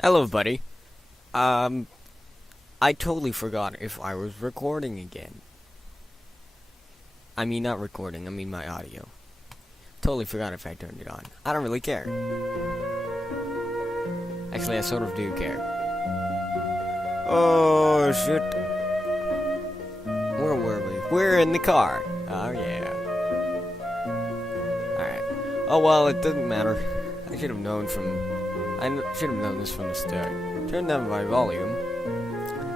Hello, buddy. I totally forgot if I was recording again. I mean, not recording, I mean my audio. Totally forgot if I turned it on. I don't really care. Actually, I sort of do care. Oh, shit. Where were we? We're in the car. Oh, yeah. Alright. Oh, well, it doesn't matter. I should have known this from the start. Turn down my volume.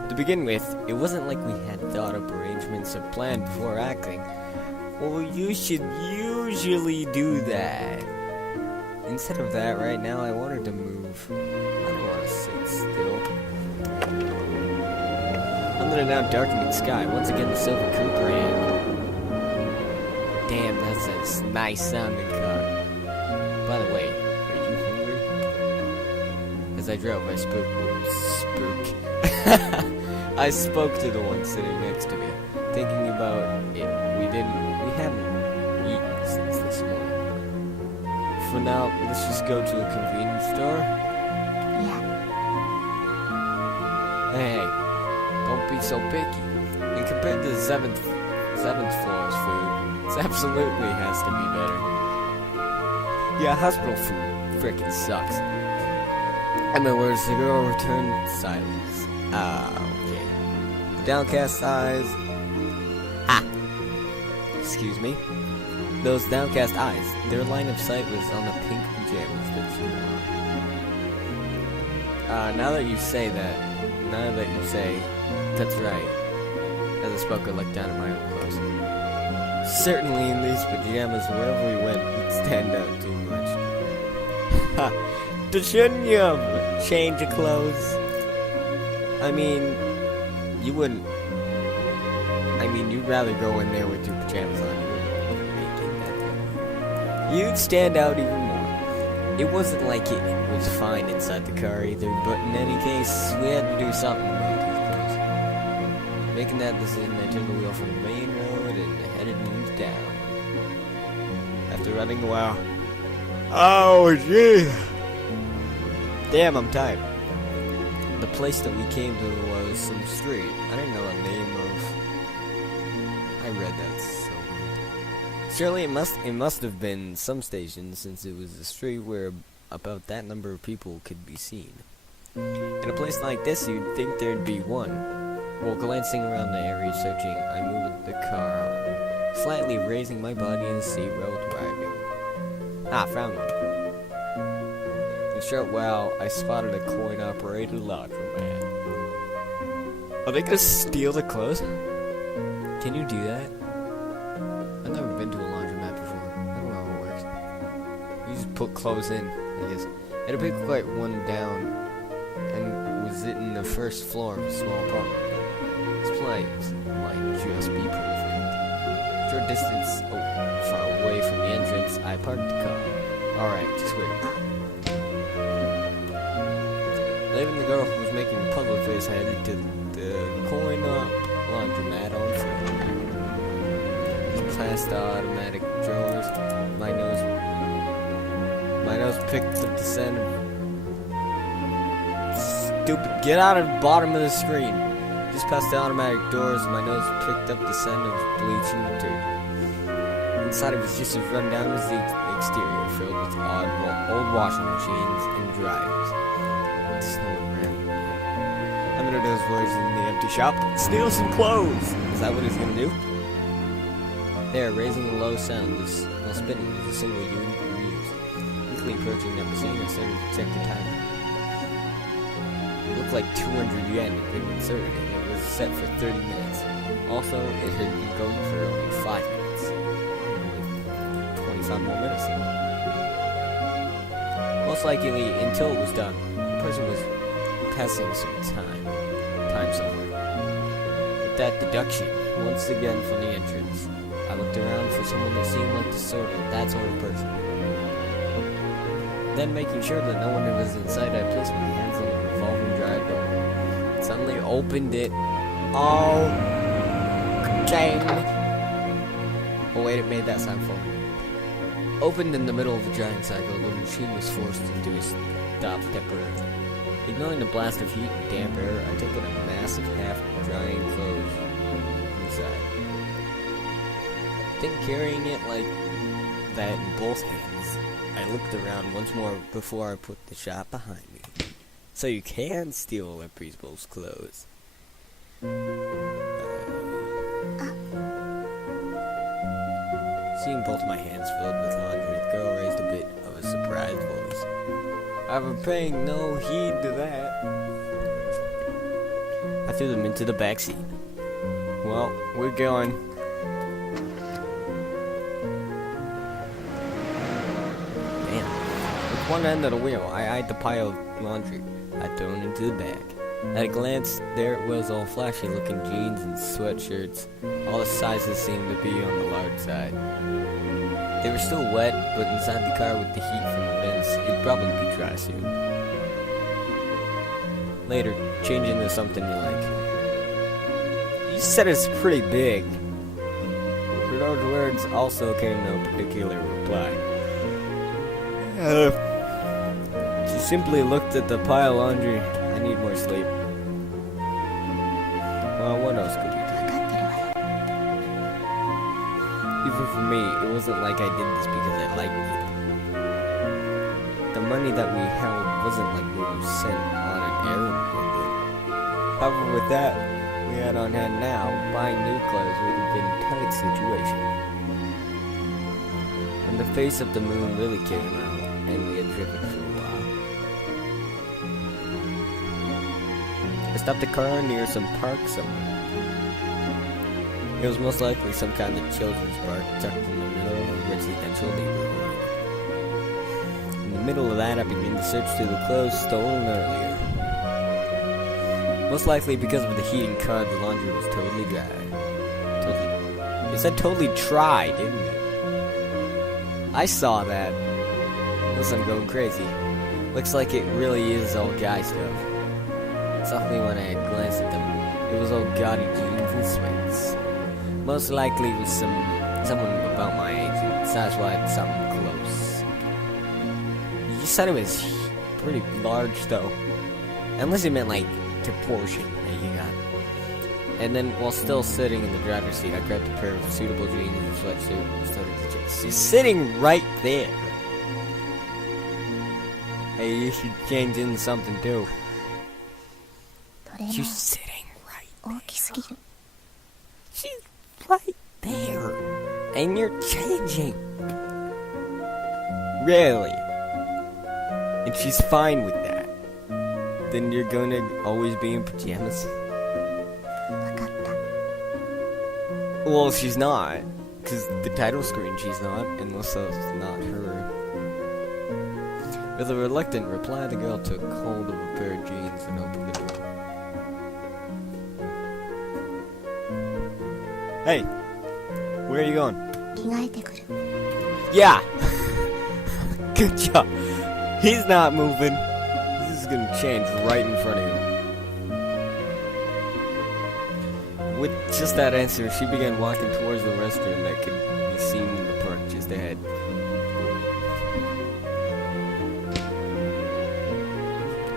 To begin with, it wasn't like we had thought up arrangements or planned before acting. Well, you should usually do that. Instead of that, right now, I wanted to move. I don't want to sit still. Under the now darkening sky, once again the silver coupe ran. Damn, that's a nice sounding car. By the way, are you hungry? As I drove, I I spoke to the one sitting next to me, thinking about it. We hadn't eaten since this morning. For now, let's just go to the convenience store. Yeah. Hey, don't be so picky. And compared to the seventh floor's food, this absolutely has to be better. Yeah, hospital food frickin' sucks. And my words, the girl returned silence. Okay. The downcast eyes. Excuse me. Those downcast eyes. Their line of sight was on the pink pajamas that she wore. Now that you say, that's right. As I spoke, I looked down at my own clothes. Certainly in these pajamas, wherever we went, we'd stand out too much. Ha! Shouldn't you change your clothes? I mean, you wouldn't. I mean, you'd rather go in there with your pajamas on. You wouldn't make it that way. You'd stand out even more. It wasn't like it was fine inside the car either, but in any case, we had to do something about these clothes. Making that decision, I turned the wheel from the main road and headed east down. After running a while. Oh, gee. Damn, I'm tired. The place that we came to was some street. I didn't know the name of. I read that so weird. Surely it must have been some station, since it was a street where about that number of people could be seen. In a place like this, you'd think there'd be one. While glancing around the area searching, I moved the car on, slightly raising my body in the seat while driving. Found one. In a short while, I spotted a coin-operated laundromat. Are they gonna steal the clothes? Can you do that? I've never been to a laundromat before. I don't know how it works. You just put clothes in, I guess. I had a big white one down, and was it in the first floor of a small apartment. This place might just be perfect. Short distance far away from the entrance, I parked the car. Alright, just wait. Leaving the girl who was making a puzzle face, I headed to the coin-op laundromat on foot. Past automatic drawers, my nose picked up the scent of stupid. Get out of the bottom of the screen. Just past the automatic doors, my nose picked up the scent of bleach and detergent. Inside it was just as run down as the exterior, filled with old washing machines and dryers. I'm gonna do those words in the empty shop. Steal some clothes! Is that what he's gonna do? There, raising a low sound while spinning was a single unit we used. Quickly approaching that machine, I started to check the timer. It looked like 200 yen had been inserted, and it was set for 30 minutes. Also, it had been going for only 5 minutes. Only 25 more minutes though. Most likely, until it was done, the person was passing some time somewhere. With that deduction, once again from the entrance, I looked around for someone that seemed like that sort of person. Then, making sure that no one was inside, I placed my hands on the revolving drive door. Suddenly opened it. Oh, dang. Oh wait, it made that sound for me. Opened in the middle of the drying cycle, the machine was forced into a stop temporarily. Ignoring the blast of heat and damp air, I took in a massive half-drying clothes inside. Then carrying it like that in both hands, I looked around once more before I put the shop behind me. So you can steal a principal's clothes. Seeing both my hands filled with laundry, the girl raised a bit of a surprised voice. I was paying no heed to that. I threw them into the back seat. Well, we're going. Man, with one end of the wheel, I eyed the pile of laundry I'd thrown into the bag. At a glance, there it was, all flashy-looking jeans and sweatshirts. All the sizes seemed to be on the large side. They were still wet, but inside the car with the heat from the vents, it'd probably be dry soon. Later, change into something you like. You said it's pretty big. For those words also came no particular reply. She simply looked at the pile of laundry. I need more sleep. Well, what else could we do? Even for me, it wasn't like I did this because I liked it. The money that we held wasn't like we were sent on an errand with it. However, with that we had on hand now, buying new clothes would have been a tight situation. And the face of the moon really came out, and we had driven for a while. I stopped the car near some park somewhere. It was most likely some kind of children's park tucked in the middle of a residential neighborhood. In the middle of that, I began to search through the clothes stolen earlier. Most likely because of the heat and car, the laundry was totally dry. It said totally dry, didn't it? I saw that. Unless I'm going crazy. Looks like it really is all guy stuff. Softly when I had glanced at them, it was all gaudy jeans and sweats. Most likely it was someone about my age, size-wise, something close. You said it was pretty large, though. Unless it meant, like, proportion that you got. And then, while still sitting in the driver's seat, I grabbed a pair of suitable jeans and sweatsuit and started to change. She's sitting right there. Hey, you should change into something, too. She's sitting right there. She's right there. And you're changing. Really? And she's fine with that. Then you're gonna always be in pajamas? Well, she's not. Because the title screen, she's not. Unless it's not her. With a reluctant reply, the girl took hold of a pair of jeans and opened the door. Hey, where are you going? Yeah! Good job. He's not moving. This is gonna change right in front of you. With just that answer, she began walking towards the restroom that could be seen in the park just ahead.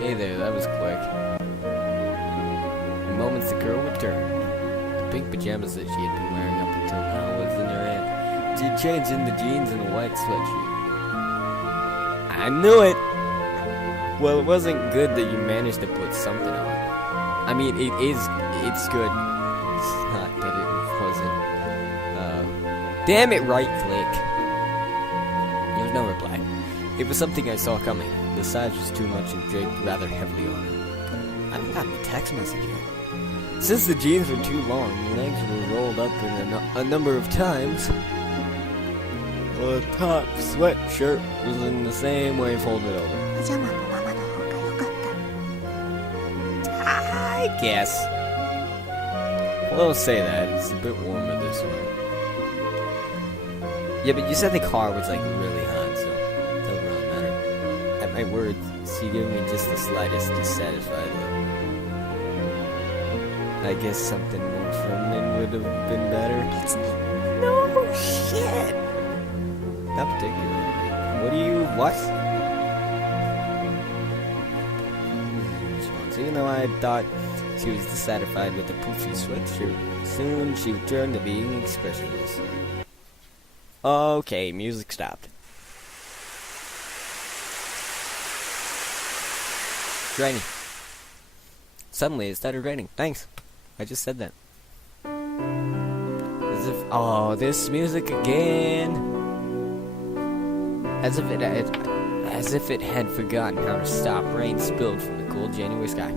Hey there, that was quick. In moments, the girl returned. The pink pajamas that she had been wearing up until now was in her hand. She had changed into jeans and a white sweatshirt. I knew it! Well, it wasn't good that you managed to put something on. I mean, it's good. It's not that it wasn't. Damn it, right click. There was no reply. It was something I saw coming. The size was too much and draped rather heavily on her. I haven't gotten a text message yet. Since the jeans were too long, the legs were rolled up in a number of times. The top sweatshirt was in the same way folded over. I guess. Well, don't say that. It's a bit warmer this way. Yeah, but you said the car was like really hot, so it doesn't really matter. At my words, she gave me just the slightest dissatisfied look. I guess something more feminine would have been better. No shit. Not particularly. What? So even though I thought she was dissatisfied with the poofy sweatshirt, soon she returned to being expressionless. Okay, music stopped. It's raining. Suddenly it started raining. Thanks. I just said that. As if, oh, this music again. As if it had forgotten how to stop. Rain spilled from the cold January sky.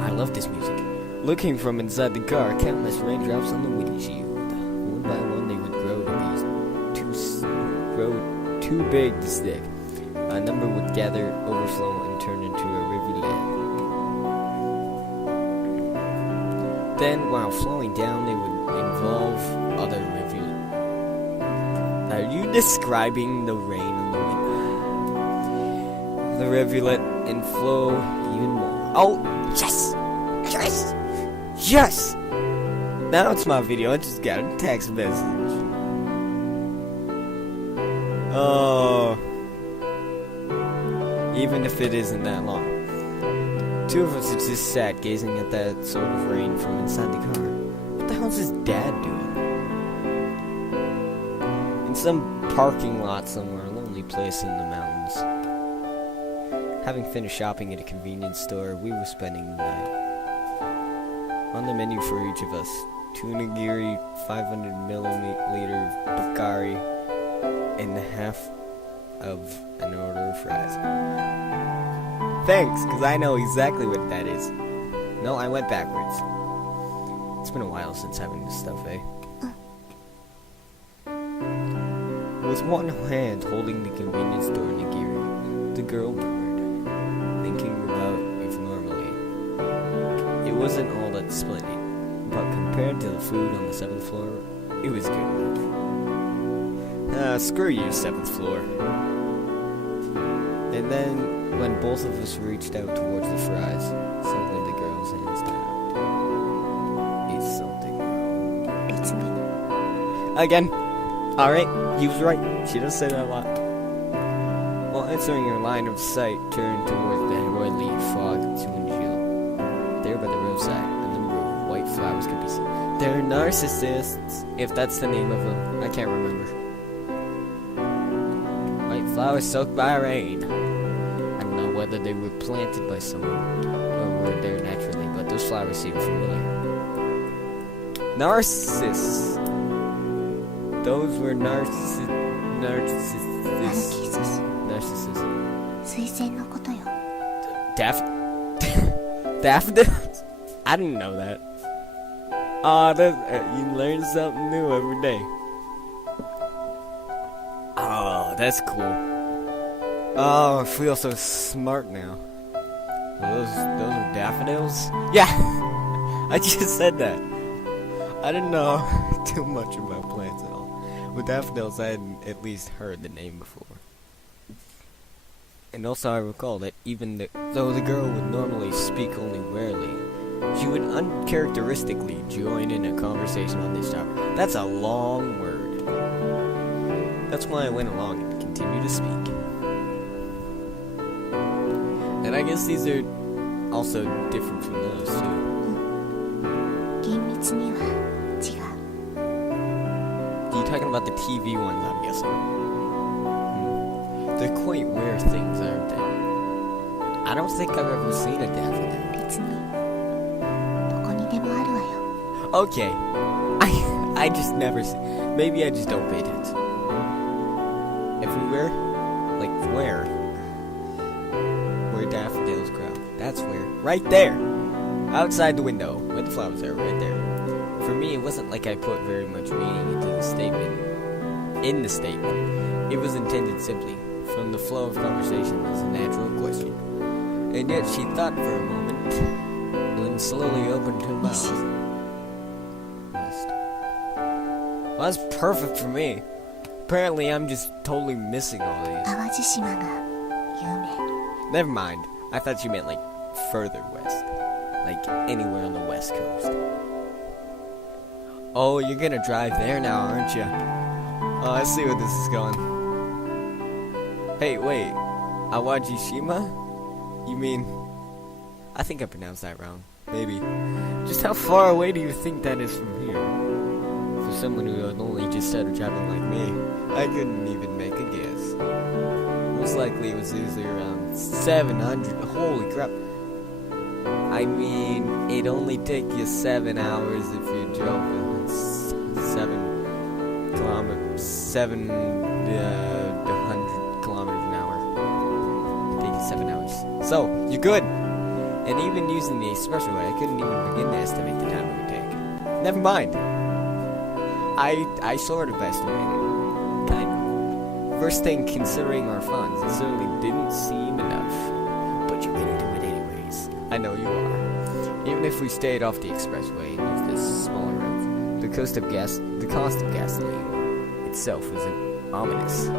I love this music. Looking from inside the car, countless raindrops on the windshield. One by one, they would grow too big to stick. A number would gather, overflow, and turn into a rivulet. Then, while flowing down, they would involve other rivulets. Are you describing the rain on the wind? The rivulet and flow even more. Oh, yes! Yes! Yes! Now it's my video. I just got a text message. Oh. Even if it isn't that long. Two of us just sat gazing at that sort of rain from inside the car. What the hell's his dad doing? In some parking lot somewhere, a lonely place in the mountains. Having finished shopping at a convenience store, we were spending the night. On the menu for each of us, tuna giri, 500ml Bacardi, and half of an order of fries. Thanks, because I know exactly what that is. No, I went backwards. It's been a while since having this stuff, eh? With one hand holding the convenience store nigiri, the girl murmured, thinking about if normally. It wasn't all that splendid, but compared to the food on the 7th floor, it was good enough. Screw you, 7th floor. And then, when both of us reached out towards the fries, suddenly the girl's hands stopped. Is something wrong? It's me. Again. Alright, he was right. She does say that a lot. While entering her line of sight, turned towards the royally fogged windshield. There by the roadside, a number of white flowers could be seen. They're narcissists, if that's the name of them. I can't remember. White flowers soaked by rain. Whether they were planted by someone or were there naturally, but those flowers seem familiar. Narcissus. Those were narcissus. 水仙のことよ。 Daffodils? I didn't know that. You learn something new every day. Oh, that's cool. Oh, I feel so smart now. Those are daffodils? Yeah! I just said that. I didn't know too much about plants at all. With daffodils, I hadn't at least heard the name before. And also I recall that even though the girl would normally speak only rarely, she would uncharacteristically join in a conversation on this topic. That's a long word. That's why I went along and continued to speak. And I guess these are also different from those too. 厳密には違う。 You're talking about the TV ones, I'm guessing. They're quite rare things, aren't they? I don't think I've ever seen a daffodil. 別にどこにでもあるわよ。 Okay. I just never see. Maybe I just don't pay attention. Everywhere? Like where? Where daffodils grow. That's where. Right there! Outside the window. Where the flowers are. Right there. For me, it wasn't like I put very much meaning into the statement. In the statement. It was intended simply, from the flow of conversation, as a natural question. And yet she thought for a moment, then slowly opened her mouth. Well, that's perfect for me. Apparently, I'm just totally missing all these. 淡路島が有名。 Never mind. I thought you meant, like, further west. Like, anywhere on the west coast. Oh, you're gonna drive there now, aren't you? Oh, I see where this is going. Hey, wait. Awajishima? You mean... I think I pronounced that wrong. Maybe. Just how far away do you think that is from here? For someone who had only just started traveling like me, I couldn't even make a guess. Most likely it was usually around 700. Holy crap. I mean, it'd only take you 7 hours if you drove 700 kilometers an hour. It'd take you 7 hours. So, you're good. And even using the expressway, I couldn't even begin to estimate the time it would take. Never mind. I sort of estimated. Kind of. First thing, considering our funds, it certainly didn't seem enough. But you're gonna do it anyways. I know you are. Even if we stayed off the expressway and used this smaller road, the cost of gasoline itself was ominous.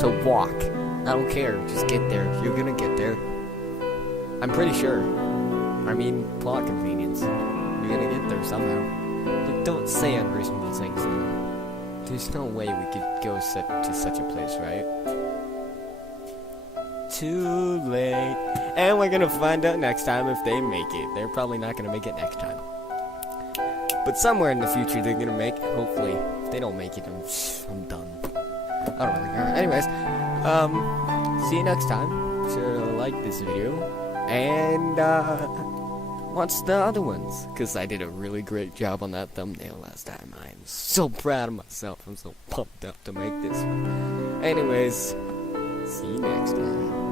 So walk. I don't care. Just get there. You're gonna get there. I'm pretty sure. I mean, plot convenience. You're gonna get there somehow. But don't say unreasonable things. There's no way we could go to such a place, right? Too late. And we're gonna find out next time if they make it. They're probably not gonna make it next time. But somewhere in the future they're gonna make it, hopefully. If they don't make it, I'm done. I don't really care. Anyways, see you next time. Sure to like this video. And, watch the other ones. Because I did a really great job on that thumbnail last time. I'm so proud of myself. I'm so pumped up to make this one. Anyways, see you next time.